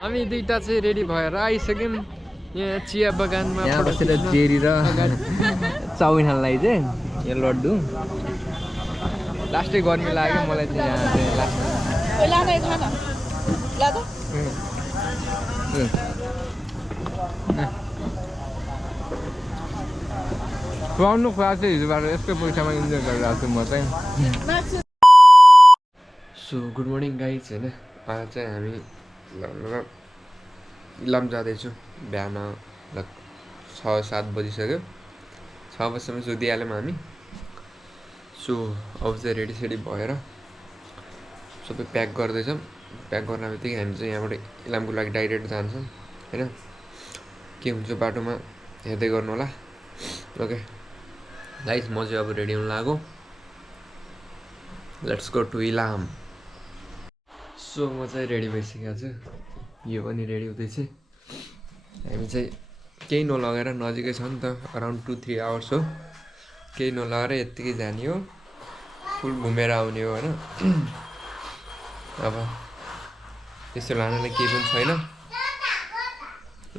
हामी दुईटा चाहिँ रेडी भएर आइसक्यौँ यहाँ चिया बगानमा यहाँ बसेर जेरी र चाउमिन खानलाई चाहिँ यहाँ लड्डु लास्टै गर्मी लाग्यो मलाई चाहिँ यहाँ चाहिँ खुवाउनु खुवा चाहिँ हिजोबाट यस्तो पैसामा इन्जोय गरिरहेको छु म चाहिँ। सो गुड मर्निङ गाइज होइन, आज चाहिँ हामी लगभग इलाम जाँदैछु। बिहान 6-7 बजिसक्यो, 6 बजीसम्म सुतिहाल्यौँ हामी। सो अब चाहिँ रेडी सेडी भएर सबै प्याक गर्दैछौँ। प्याक गर्न बित्तिकै हामी चाहिँ यहाँबाट इलामको लागि डाइरेक्ट जान्छौँ होइन। के हुन्छ बाटोमा हेर्दै गर्नु होला। ओके गाइस, म चाहिँ अब रेडी हुन लाग्यो। Let's go to Ilam. So म चाहिँ रेडी भइसकेको छु, यो पनि रेडी हुँदैछ। हामी चाहिँ केही नलगाएर, नजिकै छ नि त, अराउन्ड 2-3 आवर्स हो, केही नलगाएर यत्तिकै जाने हो, फुल घुमेर आउने हो होइन। अब त्यस्तो लानाले केही पनि छैन।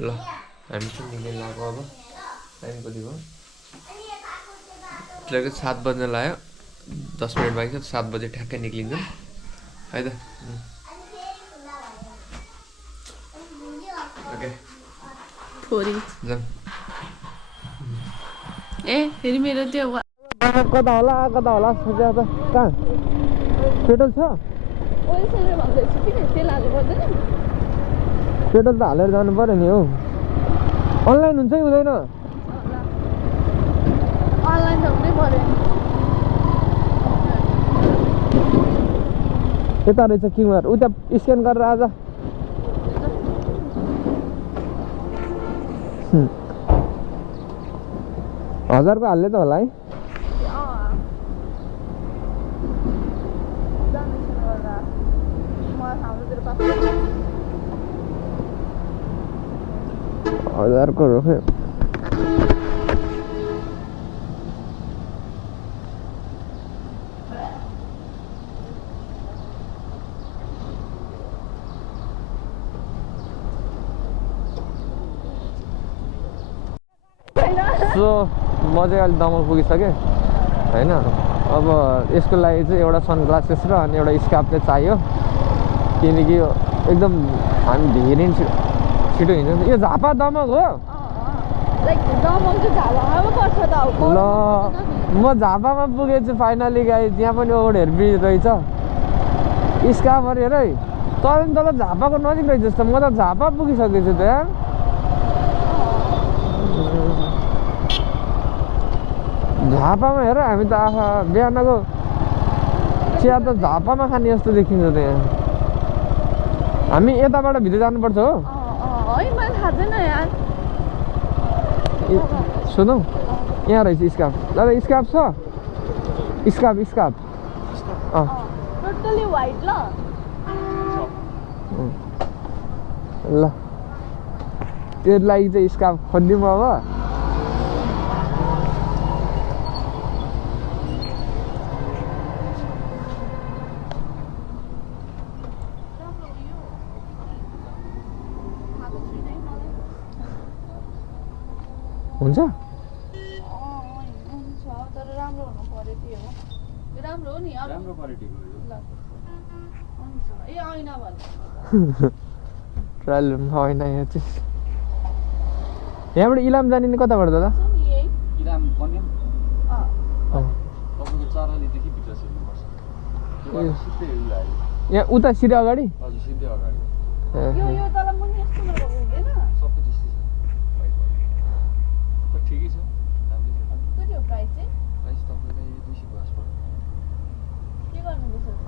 ल हामी चाहिँ निक्लिन लाग्यो। अब टाइम कति भयो? ठिकै 7 बज्न लाग्यो, 10 मिनट बाँकी छ। 7 बजे ठ्याक्कै निक्लिन्छौँ है त। ओके ए फेरि मेरो त्यो कता होला सोचे त। कहाँ पेट्रोल छ? पेट्रोल त हालेर जानु पर्यो नि हौ। अनलाइन हुन्छ कि हुँदैन? अनलाइन त हुनै पर्यो। यता रहेछ क्युआर, उता स्क्यान गरेर आज। 1000 को हाल्ने त होला है। हजार को रोके सो म चाहिँ अहिले दमक पुगिसकेँ होइन। अब यसको लागि चाहिँ एउटा सनग्लासेस र अनि एउटा स्कार्फ चाहिँ चाहियो, किनकि एकदम हामी धेरै छिटो हिँड्छ। यो झापा दमक हो? ल म झापामा पुगेछु फाइनली गाइस। यहाँ पनि ओभर ब्रिज रहेछ, स्कार्फहरू हेर है। तर तल झापाको नजिक रहेछ जस्तो। म त झापा पुगिसकेछु त यार। झापामा हेर, हामी त आफा बिहानको चिया त झापामा खाने जस्तो देखिन्छ त यहाँ। हामी यताबाट भित्र जानुपर्छ हो? सुनौ, यहाँ रहेछ स्कार्फ। दादा स्कार्फ छ? स्कार्फ टोटली व्हाइट ल त्यो लागि चाहिँ स्कार्फ खोजिदिउँ अब। हुन्छ तर राम्रो हुनु पर्यो। के हो राम्रो हो नि, राम्रो क्वालिटीको हो। ए ऐना भन्नु ट्रायल रुममा ऐना यहाँ चाहिँ। यहाँबाट इलाम जाने नि कताबाट दादा? इलाम कन्याम तपाईँको चारालीदेखि भित्र छिर्नुपर्छ। यहाँ उता सिधै अगाडि? हजुर सिधै अगाडि। यो तल मुनि यस्तो हुँदैन? सबै त्यस्तै छ, ठिकै छ, राम्रै छ। कति हो प्राइस चाहिँ? प्राइस तपाईँलाई 250 पर्छ। के गर्नुपर्छ?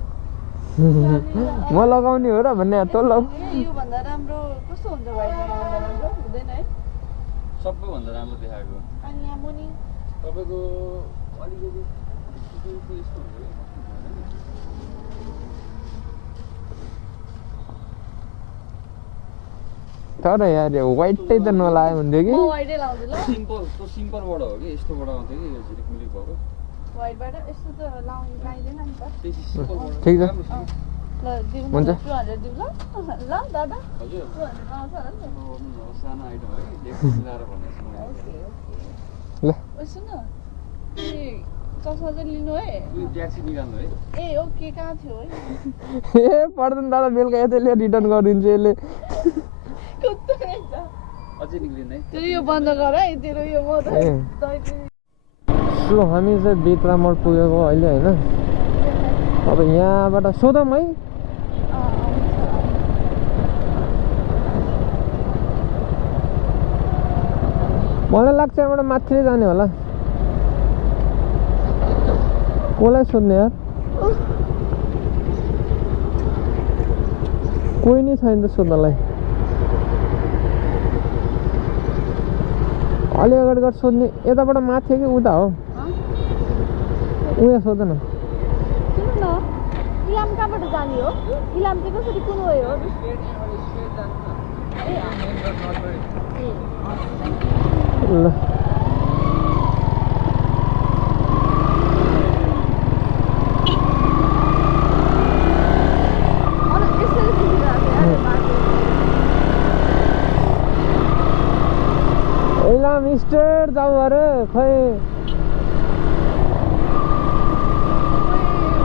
म लगाउने हो र भन्ने त ल। यो भन्दा राम्रो कस्तो हुन्छ भाइ? भन्दा राम्रो हुँदैन है? सबैभन्दा राम्रो देखाएको। अनि यहाँ मुनि तपाईँको अलिकति यस्तो हुन्छ। तर यार व्हाइटै त नलायो हुन्थ्यो कि। म व्हाइटै लाउँछु ल। सिम्पलबाट हो कि यस्तोबाट आउँथ्यो कि यो झिलिक मिलिक भएको। व्हाइटबाट यस्तो त लाइँदैन नि त। त्यसै सिम्पलबाट ठिक छ। ल दिउँ हुन्छ। 200 दिउँ ल ल दादा हजुर 200 आउँछ होला नि सानो आइटम है एक मिलाएर भनेको छु मैले ओके ल ओइ सुन ए चस्मा चाहिँ लिनु है यो ट्याक्सी निकाल्नु है ए ओके कहाँ थियो है ए पर्दैन दादा बेलुका यसले रिटर्न गरिदिन्छु यसले कस्तो रहेछ अझै निक्लिँदैन है तेरो यो बन्द गर है तेरो यो म त ए। सो हामी चाहिँ बेत्रा मोड पुगेको अहिले होइन अब यहाँबाट सोधौँ है मलाई लाग्छ यहाँबाट माथि जाने होला कसलाई सोध्ने यार कोही नै छैन त सोध्नलाई अलि अगाडि गएर सोध्ने यताबाट माथि कि उता हो उयो सोध न सुन्नु न इलाम कहाँबाट जाने हो इलाम चाहिँ कसरी कुन वे हो ल अरू यसरी देखिरहेको थियो यार बाटो इलाम स्टेट जाऊ अरे खै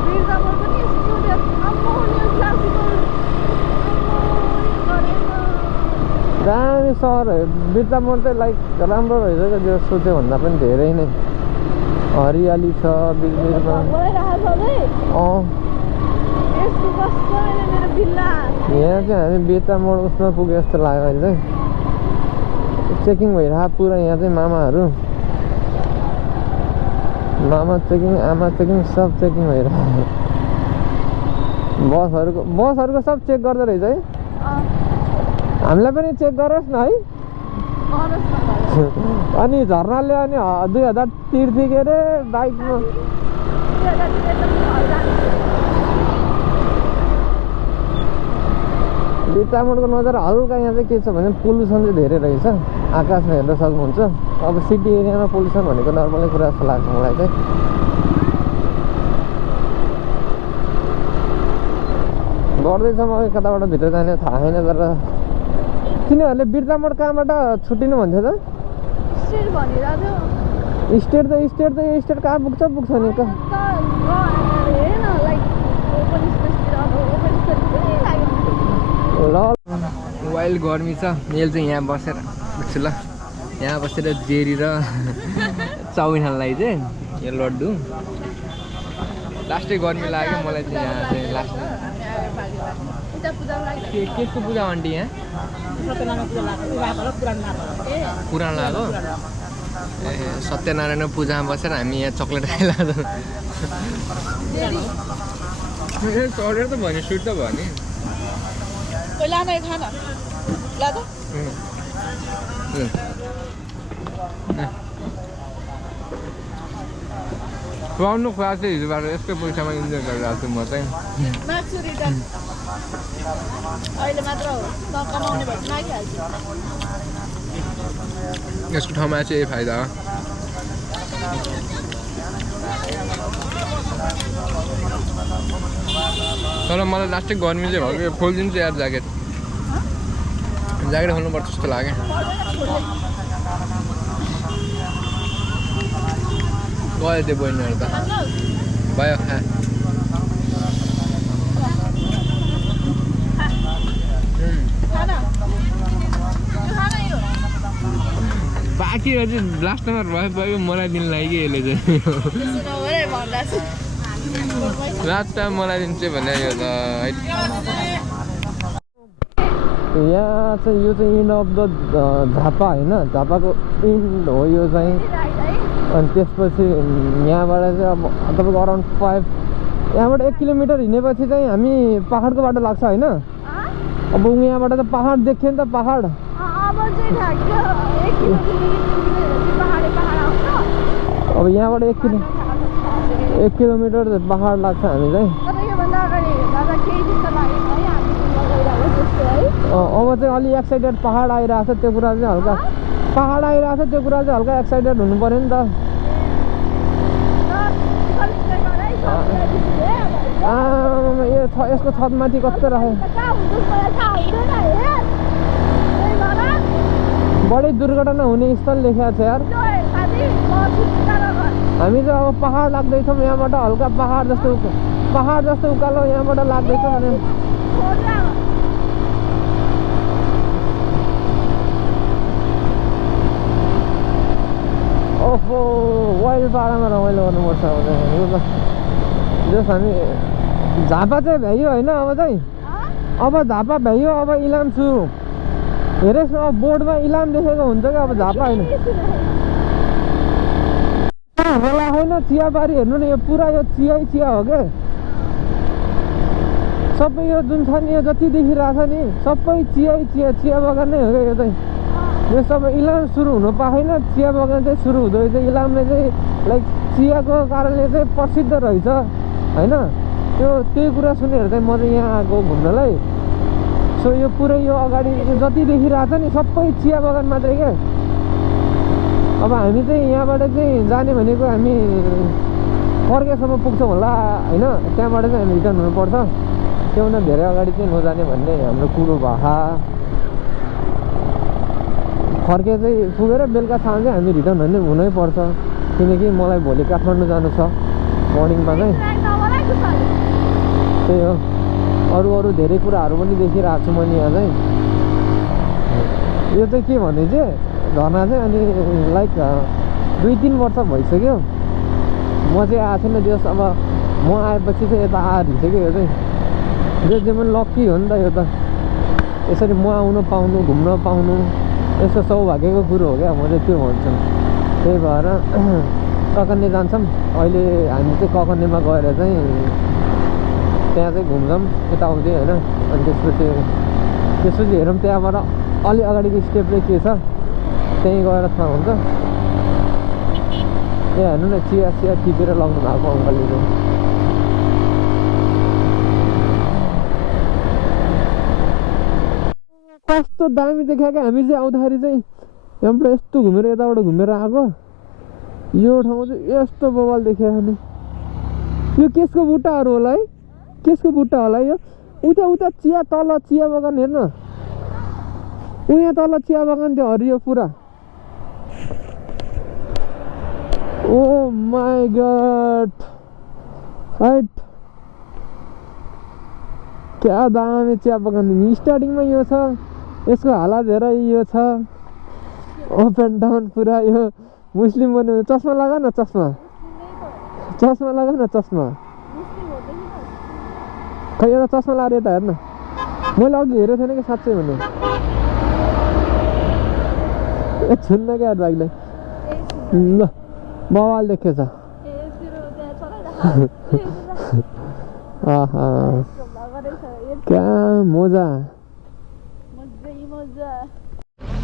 बिर्जापुर पनि स्टुडेन्ट अम्मो न्यू क्लासिकल दामी सहर हो बिर्तामोड चाहिँ लाइक राम्रो रहेछ क्या जो सोच्यो भन्दा पनि धेरै नै हरियाली छ बिचबिचमा बनाइरहेको छ है अँ यसको कस्तो अहिले मेरो बिल्ला यहाँ चाहिँ हामी बेतामोड उसमा पुग्यो जस्तो लाग्यो अहिले चाहिँ चेकिङ भइरहेको पुरा यहाँ चाहिँ मामाहरू मामा चेकिङ आमा चेकिङ सब चेकिङ भइरहेको बसहरूको सब चेक गर्दो रहेछ है हामीलाई पनि चेक गरोस् न है अनि झर्नाले अनि 2000 तिर्थ्यो के अरे बाइकमा बिर्तामोडको नजर हल्का यहाँ चाहिँ के छ भने पोल्युसन चाहिँ धेरै रहेछ आकाशमा हेर्न सक्नुहुन्छ अब सिटी एरियामा पोल्युसन भनेको नर्मलै कुरा जस्तो लाग्छ मलाई चाहिँ गर्दैछौँ अब कताबाट भित्र जाने थाहा छैन तर तिनीहरूले बिर्तामोड कहाँबाट छुट्टिनु भन्थ्यो त स्टेट भनिरहेको स्टेट त स्टेट कहाँ पुग्छ नि थियो हेर्न लाइक ओपन स्पेसतिर अब ओपन स्पेस पनि लाग्यो ल वाइल्ड गर्मी छ मैले चाहिँ यहाँ बसेर बुझ्छु ल यहाँ बसेर जेरी र चाउमिन खानलाई चाहिँ यो लड्डु लास्टै गर्मी लाग्यो मलाई चाहिँ यहाँ चाहिँ लास्ट केको पूजा आन्टी यहाँ पुरानो लाग्यो ए सत्यनारायण पूजामा बसेर हामी यहाँ चक्लेट खाइरहेको चक्लेट त भन्यो स्विट त भन्यो पहिला नै खान ल त खुवाउनु खुवा चाहिँ हिजोबाट यस्तै पैसामा इन्जोय गरिरहेको छु म चाहिँ माग्छु रिटर्न अहिले मात्र हो नकमाउने भए मागिहाल्छु यसको ठाउँमा चाहिँ यही फाइदा हो तर मलाई लास्टै गर्मी चाहिँ भयो कि खोलिदिनु चाहिँ यार ज्याकेट खोल्नुपर्छ जस्तो लाग्यो गयो त्यो बहिनीहरू त भयो खा बाँकीहरू चाहिँ लास्टमा भयो मलाई दिनु लागि यसले चाहिँ लास्ट टाइम मलाई दिन्छ भने यो त यहाँ चाहिँ यो चाहिँ इन्ड अफ द झापा होइन झापाको इन्ड हो यो चाहिँ अनि त्यसपछि यहाँबाट चाहिँ अब तपाईँको अराउन्ड 5 यहाँबाट 1 किलोमिटर हिँडेपछि चाहिँ हामी पाहाडको बाटो लाग्छ होइन अब यहाँबाट त पाहाड देख्यो नि त पाहाड अब यहाँबाट 1 किलोमिटर पाहाड लाग्छ हामी चाहिँ अब चाहिँ अलि एक्साइटेड पाहाड आइरहेको छ त्यो कुरा चाहिँ हल्का एक्साइटेड हुनु पऱ्यो नि त यसको छतमाथि कस्तो राख्यो बढी दुर्घटना हुने स्थल लेखेको छ यार हामी चाहिँ अब पहाड लाग्दैछौँ यहाँबाट हल्का पहाड जस्तो उकालो यहाँबाट लाग्दैछ भने ओहो वाइल्ड पाडामा रमाइलो गर्नुपर्छ जस हामी झापा चाहिँ भ्याइयो होइन अब झापा भ्याइयो अब इलाम सुरु हेरेस् न अब बोर्डमा इलाम देखेको हुन्छ क्या अब झापा होइन होला होइन चियाबारी हेर्नु न यो पुरा यो चिया हो क्या सबै यो जुन छ नि यो जति देखिरहेको छ नि सबै चिया बगान नै हो क्या यो चाहिँ यो सबै इलाम सुरु हुनु पाएन चिया बगान चाहिँ सुरु हुँदो रहेछ इलामले चाहिँ लाइक चियाको कारणले चाहिँ प्रसिद्ध रहेछ होइन त्यही कुरा सुनेर चाहिँ म चाहिँ यहाँ आएको घुम्नलाई सो यो पुरै यो अगाडि जति देखिरहेको छ नि सबै चिया बगान मात्रै क्या अब हामी चाहिँ यहाँबाट चाहिँ जाने भनेको हामी फर्केसम्म पुग्छौँ होला होइन त्यहाँबाट चाहिँ हामी रिटर्न हुनुपर्छ त्योभन्दा धेरै अगाडि चाहिँ नजाने भन्ने हाम्रो कुरो भए फर्के चाहिँ पुगेर बेलुकासम्म चाहिँ हामी रिटर्न हुनै पर्छ किनकि मलाई भोलि काठमाडौँ जानु छ मर्निङमा चाहिँ त्यही हो अरू धेरै कुराहरू पनि देखिरहेको छु मैले यहाँ चाहिँ यो चाहिँ के भने चाहिँ झर्ना चाहिँ अनि लाइक 2-3 वर्ष भइसक्यो म चाहिँ आएको छैन त्यस अब म आएपछि चाहिँ यता आएर हिँड्थ्यो यो चाहिँ पनि लक्की हो नि त यो त यसरी म आउनु पाउनु घुम्न पाउनु यस्तो सौभाग्यको कुरो हो क्या म चाहिँ त्यो भन्छु त्यही भएर ककन्ने जान्छौँ अहिले हामी चाहिँ ककन्नेमा गएर चाहिँ त्यहाँ चाहिँ घुम्छौँ यताउति होइन अनि त्यसपछि हेरौँ त्यहाँबाट अलि अगाडिको स्टेप चाहिँ के छ त्यहीँ गएर थाहा हुन्छ त्यहाँ हेर्नु न चिया टिपेर लाउनु भएको अङ्कलले चाहिँ कस्तो दामी देख्यो क्या हामी चाहिँ आउँदाखेरि चाहिँ यहाँबाट यस्तो घुमेर यताबाट घुमेर आएको यो ठाउँ चाहिँ यस्तो बवाल देख्यो भने यो केसको बुट्टाहरू होला है केसको बुट्टा होला यो उता चिया तल चिया बगान हेर्नु उहाँ तल चिया बगान थियो हरियो पुरा ओ माई गॉड हाइट क्या दामी चिया बगान स्टार्टिङमा यो छ यसको हालत हेर यो छ अप एन्ड डाउन पुरा यो मुस्लिम बन्यो चस्मा लगा न चस्मा लगा न चस्मा खै एउटा चस्मा लगाएर यता हेर्न मैले अघि हेरेको थिएन कि साँच्चै भने छुन्न क्या बाइकलाई ल बवाल देखेछ क्या मजा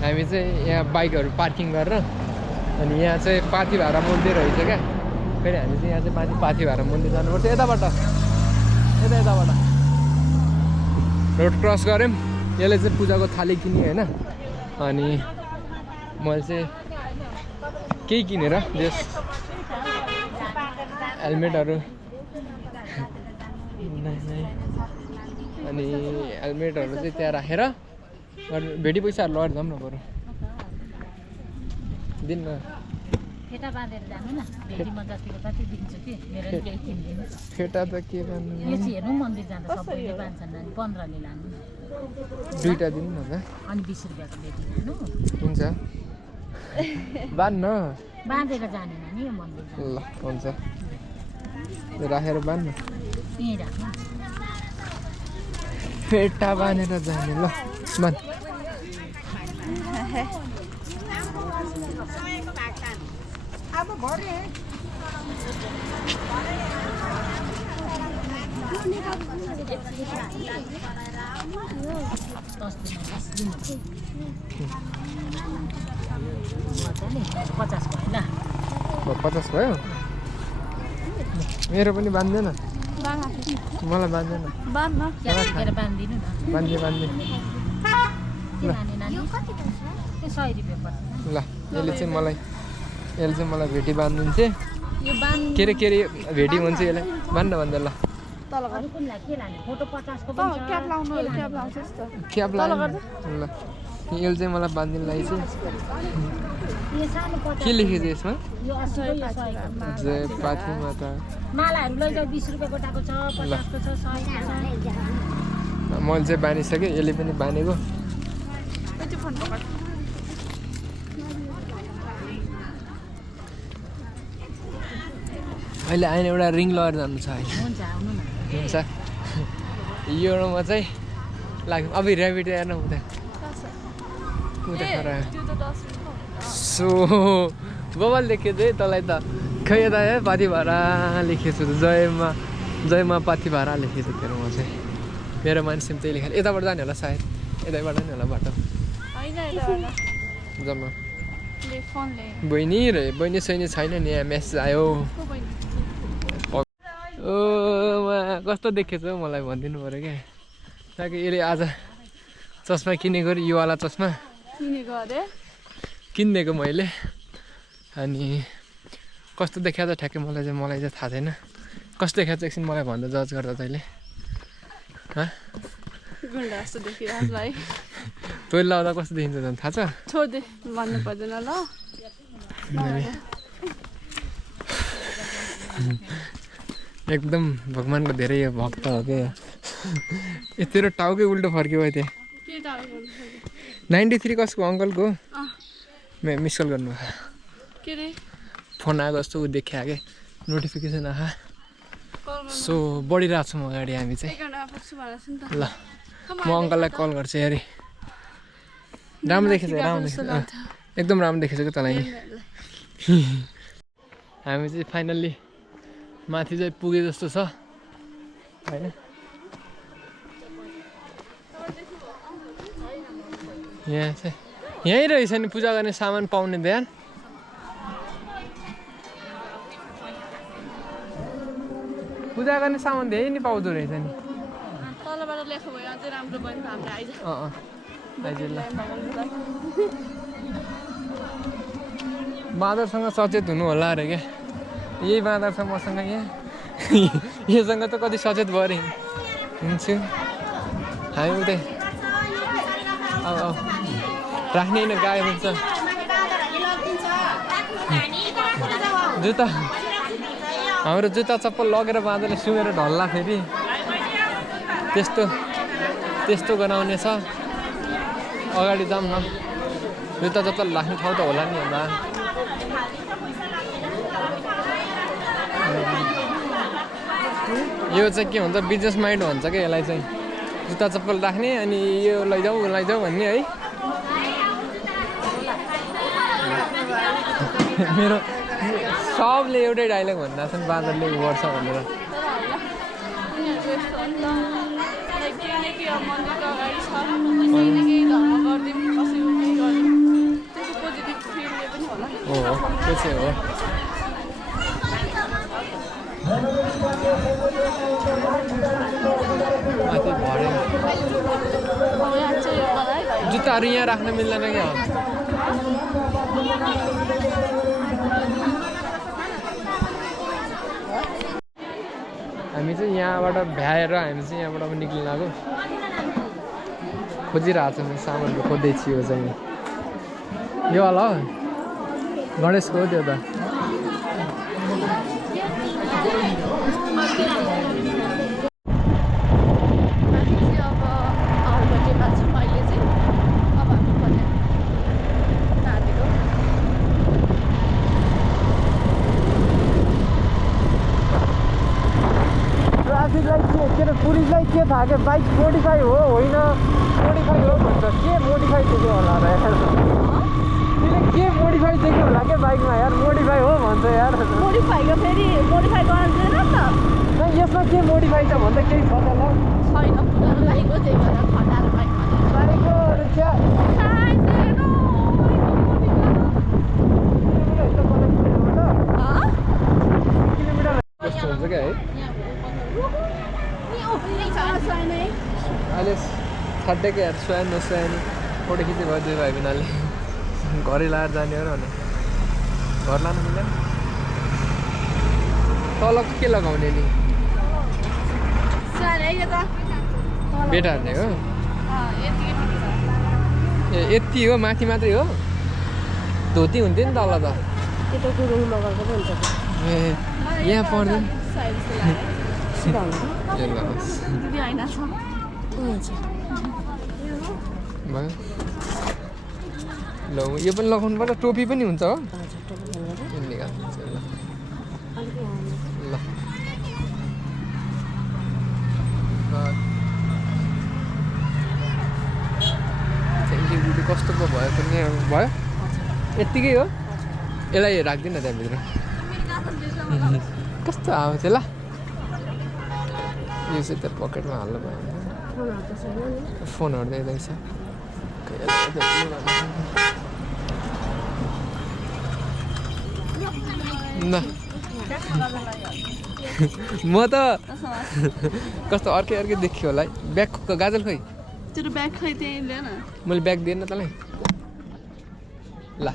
हामी चाहिँ यहाँ बाइकहरू पार्किङ गरेर अनि यहाँ चाहिँ पाथिभारा मन्दिर रहेछ क्या फेरि हामी चाहिँ यहाँ चाहिँ पाथिभारा मन्दिर जानुपर्छ यताबाट रोड क्रस गऱ्यौँ यसले चाहिँ पूजाको थाली किनेँ होइन अनि मैले चाहिँ केही किनेर जस हेलमेटहरू अनि हेलमेटहरू चाहिँ त्यहाँ राखेर भेटी पैसाहरू लगेर जाऊँ न बरु दिन्न फेटा बाँधेर जानु न भेटीमा जतिको कति दिन्छु कि मेरो केही किन्दिनु फेटा त के बाँध्नु यो चाहिँ हेर्नु मन्दिर जाँदा सबैले बाँध्छन् नानी 15ले लानु दुईटा दिनु न त अनि 20 रुपियाँको भेटी लानु हुन्छ बाँध्न बाँधेर जाने नानी यो मन्दिर ल हुन्छ राखेर बाँध्नु यहीँ राख्नु फेटा बाँधेर जाने ल बाँध पचास भयो मेरो पनि बाँध्दैन मलाई बाँध्दैन बाँधिदिनु न बाँध्यो ल यसले चाहिँ मलाई भेटी बाँधिदिन्छ के अरे भेटी भन्छ यसलाई बाँध्न ल तल गर क्याप लाउनु क्याप लाउँछस् त क्याप तल लायो गर्दा ल यसले चाहिँ मलाई बाँधिदिनु लागि चाहिँ के लेखेको छ यसमा जय पाथी माता मालाहरू लैजाऊ 20 रुपैयाँ गोटाको छ 50 को छ 100 को छ मैले चाहिँ बाँधिसकेँ यसले पनि बाँधेको त्यो फोन पकड अहिले आइन एउटा रिङ लगेर जानु छ अहिले हुन्छ आउनु न हुन्छ योमा चाहिँ लाग्यो अब ऱ्याबिट हेर्न उता उता खरा त्यो त 10 रुपैयाँ सो बबाल लेखेको चाहिँ तँलाई त खै यता है पाथी भाडा लेखेको छु जयमा पाथी भाडा लेखेको छु तेरोमा चाहिँ मेरो मान्छे पनि त्यही लेखेर यताबाट जाने होला सायद यतैबाट नि होला बाटो हैन हैन जम्मा ले फोन ले बहिनी छैन नि यहाँ मेसेज आयो को बहिनी ओ कस्तो देखेछ हौ मलाई भनिदिनु पऱ्यो क्या ताकि यसले आज चस्मा किनेको रे योवाला चस्मा किनेको अरे किनिदिएको मैले अनि कस्तो देखाएको छ ठ्याक्कै मलाई चाहिँ थाहा छैन कस्तो देखाएको छ एकछिन मलाई भन्दा जज गर्दा तैँले गुन्डा जस्तो देखिरहेको भाइ तैँले लाउँदा कस्तो देखिन्छ झन् थाहा छ छोड्दे भन्नु पर्दैन ल एकदम भगवान्को धेरै भक्त हो क्या ए तेरो टाउकै उल्टो फर्क्यो भयो त्यहाँ के टाउको 93 कसको अङ्कलको मिस कल गर्नुभयो के रे फोन आएको जस्तो ऊ देखिया क्या नोटिफिकेसन आहा कल गर्नु सो बढिरहेको छौँ अगाडि हामी चाहिँ 1 घण्टामा पुग्छु भनेछ नि त ल म अङ्कललाई कल गर्छु अरे राम्रो देखेछ राम्रो देखेछ एकदम राम्रो देखेछ क्या तँलाई हामी चाहिँ फाइनल्ली माथि चाहिँ पुगे जस्तो छ होइन यहाँ चाहिँ यहीँ रहेछ नि पूजा गर्ने सामान पाउने ध्यान पूजा गर्ने सामान धेरै नि पाउँदो रहेछ नि तलबाट लेखो भयो अझै राम्रो भयो नि त हाम्रो आइज आइज ल बाँदरसँग सचेत हुनु होला अरे क्या यही बाँदर छ मसँग यहाँ योसँग त कति सचेत भयो अरे हुन्छु हामी उतै अब राख्ने होइन गायो हुन्छ जुत्ता हाम्रो जुत्ता चप्पल लगेर बाँदरले सुँगेर ढल्ला फेरि त्यस्तो गराउने छ अगाडि जाऊँ न जुत्ता चप्पल राख्ने ठाउँ त होला नि होला यो चाहिँ के भन्छ बिजनेस माइन्ड भन्छ क्या यसलाई चाहिँ जुत्ता चप्पल राख्ने अनि यो लैजाऊ भन्ने है मेरो सबले एउटै डाइलग भनिरहेको छ नि बाँदरले गर्छ भनेर मन्दिरको अगाडि छ केही धर्म गरिदिउँ कसैको केही गरिदिउँ त्यसको पोजिटिभ फिलले पनि होला हो त्यो चाहिँ हो माथि भरे जुत्ताहरू यहाँ राख्न मिल्दैन क्या हामी चाहिँ यहाँबाट भ्याएर हामी चाहिँ यहाँबाट पनि निक्लिन लाग्यो खोजिरहेको छौँ सामानहरू खोज्दैछु यो चाहिँ यो होला हो गणेशको हो त्यो त पुलिसलाई के थाहा क्या बाइक मोडिफाई हो होइन मोडिफाई हो भन्छ के मोडिफाई देख्यो होला र यार के मोडिफाई देख्यो होला क्या बाइकमा यार मोडिफाई हो भन्छ यार मोडिफाईको फेरि मोडिफाई गर्दैन नि त यसमा के मोडिफाई छ भन्दा केही छ त ल छैन पुरानो बाइकको त्यही भएर खटाएर बाइक बाइकको क्या कस्तो हुन्छ क्या है अहिले छड्डेको यार स्वयं नस्वयं फोटो खिच्दै भयो दुई भाइ बिनाले घरै लाएर जाने हो र भने घर लानु मिल्दैन तल के लगाउने नि ल्याइयो त बेटा हार्ने हो यतिकै मात्रै छ ए यति हो माथि मात्रै हो धोती हुन्थ्यो नि तल त त्यो त गुरुङ लगाएको पो हुन्छ ए यहाँ पर्दैन साइड जस्तो लाग्यो सिधा हुन्छ ए ल दिदी होइन छ हुन्छ भयो ल यो पनि लगाउनु पर्छ टोपी पनि हुन्छ हो हजुर टोपी लगाएर यो निकाल्छु ल अलिक यहाँ ल थ्याङ्क यू दिदी कस्तो पो भयो पनि भयो यत्तिकै हो यसलाई राख्दिनँ त्यहाँभित्र कस्तो आउँछ ल यो चाहिँ त पकेटमा हाल्नु भयो फोनहरू त छैन नि फोनहरू देख्दैछ ल म त कस्तो अर्कै अर्कै देखियो होला है ब्यागको गाजल खोइ तेरो ब्याग खै त्यहीँ ल्याउ न मैले ब्याग दिएन तँलाई ल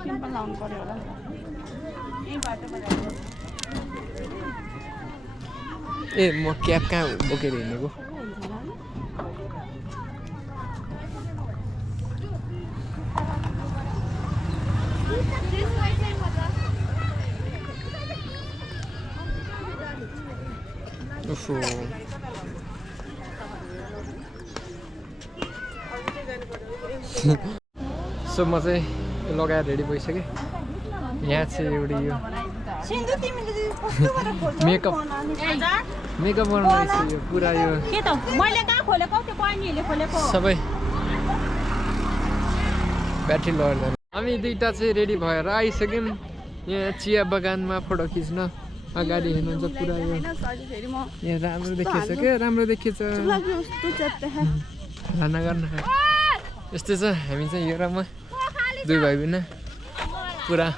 सिम्पल लाउनु पर्यो होला यहीँ बाटोमा ल्याउनु ए म क्याब कहाँ बोकेर हिँडेको ओफो सो म चाहिँ लगाएर रेडी भइसकेँ यहाँ चाहिँ एउटा यो मेकअप मेकअप गर्नु रहेछ यो पुरा यो के त मैले कहाँ खोलेको त्यो बहिनीहरूले खोलेको सबै ब्याट्री लगाएर जानु हामी दुईवटा चाहिँ रेडी भएर आइसक्यौँ यहाँ चिया बगानमा फोटो खिच्न अगाडि हेर्नुहुन्छ पुरा यो फेरि म यहाँ राम्रो देखिएछ क्या राम्रो देखिएछ लाग्यो कस्तो च्याप्टे खाना गर्न यस्तै छ हामी चाहिँ यो र म दुई भाइ बिना पुरा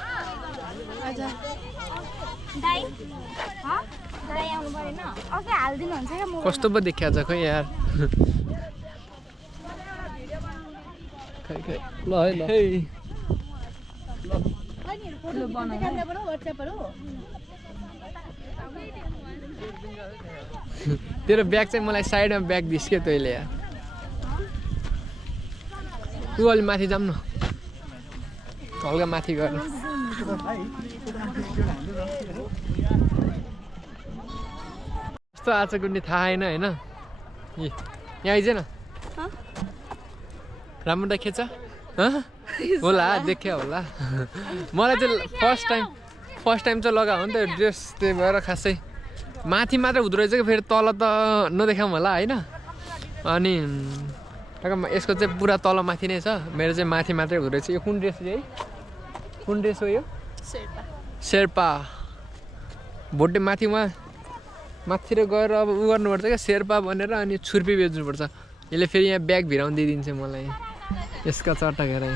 कस्तो पो देखिया छ खै यार खै खै ल है ल तेरो ब्याग चाहिँ मलाई साइडमा ब्याग दिस् क्या तैँले यार तँ अलि माथि जाऊँ न हल्का माथि गर्न कस्तो आएको कुनै थाहा छैन होइन यहाँ आइज न राम्रो देखिएछ होला देख्यो होला मलाई चाहिँ फर्स्ट टाइम चाहिँ लगाऊ नि त ड्रेस त्यही भएर खासै माथि मात्र हुँदो रहेछ कि फेरि तल त नदेखाऊँ होला होइन अनि यसको चाहिँ पुरा तल माथि नै छ मेरो चाहिँ माथि मात्रै हुँदो रहेछ यो कुन ड्रेस है कुन ड्रेस हो यो शेर्पा भोटे माथि उहाँ माथितिर गएर अब उ गर्नुपर्छ क्या शेर्पा भनेर अनि छुर्पी बेच्नुपर्छ यसले फेरि यहाँ ब्याग भिराउनु दिइदिन्छ मलाई यसका चट्टा घेराइ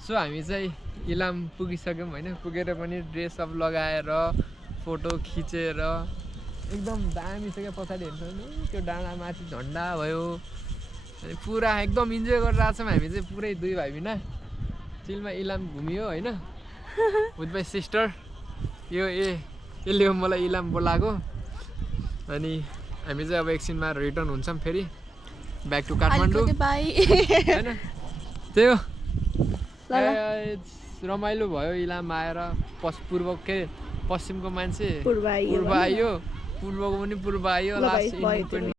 सो हामी चाहिँ इलाम पुगिसक्यौँ होइन पुगेर पनि ड्रेस अप लगाएर फोटो खिचेर एकदम दामी छ क्या पछाडि हेर्छ नि त्यो डाँडामाथि झन्डा भयो अनि पुरा एकदम इन्जोय गरेर आएको छौँ हामी चाहिँ पुरै दुई भाइ बिना चिलमा इलाम घुमियो होइन विथ माई सिस्टर यो यसले मलाई इलाम बोलाएको अनि हामी चाहिँ अब एकछिनमा रिटर्न हुन्छौँ फेरि ब्याक टु काठमाडौँ होइन त्यही हो रमाइलो भयो इलाम आएर पूर्व के पश्चिमको मान्छे पूर्व आयो पूर्वको पनि पूर्व आयो लास्ट इन्डिपेन्डेन्ट